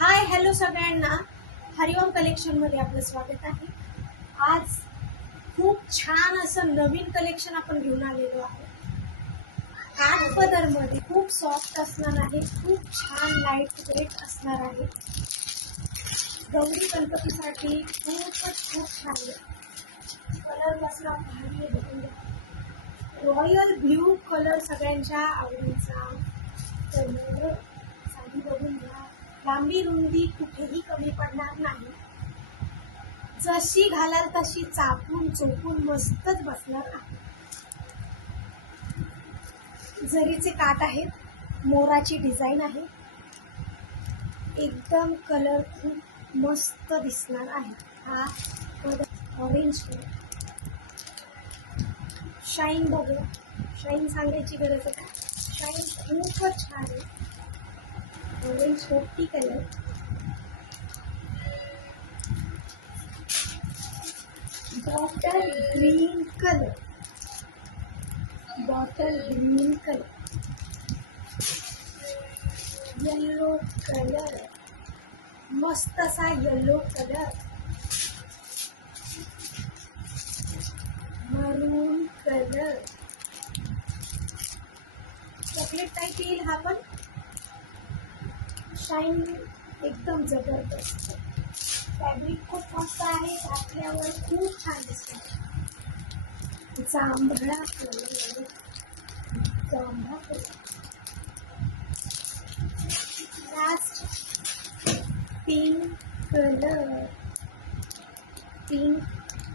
Hi hello सगळ्यांना, हरिओम कलेक्शनमध्ये आपलं स्वागत आहे। आज खूप छान असं नवीन कलेक्शन आपण घेऊन आलेलो आहोत। काठ पदरमध्ये खूप सॉफ्ट असणार आहे, खूप छान लाईट वेट असणार आहे। गौरी गणपतीसाठी खूप छान आहे। कलर कसला भारी आहे बघून घ्या। रॉयल ब्ल्यू कलर सगळ्यांच्या आवडीचा कलर। साडी बघून घ्या, लांबी रुंदी कुठेही कमी पडणार नाही। जशी घालाल तशी चापून चोपून मस्तच बसणार आहे। जरीचे काठ आहेत, मोराची डिझाईन आहे, एकदम कलर खूप मस्त दिसणार आहे। हा ऑरेंज कलर, शाईन बघा, शाईन सांगायची गरज आहे का? शाईन खूपच छान आहे। ऑरेंज पोपटी colour, bottle green colour, bottle green colour, yellow colour, मस्त असा येलो कलर, मरून कलर, चॉकलेट टाइप येईल हा पण। शाईन एकदम जबरदस्त, फॅब्रिक खूप मस्त आहे, घातल्यावर खूप छान दिसतं। जांभळा कलर, जांभळा colour, last pink colour, pink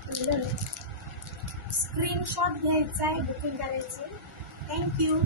colour. Screenshot घ्यायचा आहे, बुकिंग करायचं। थँक्यू।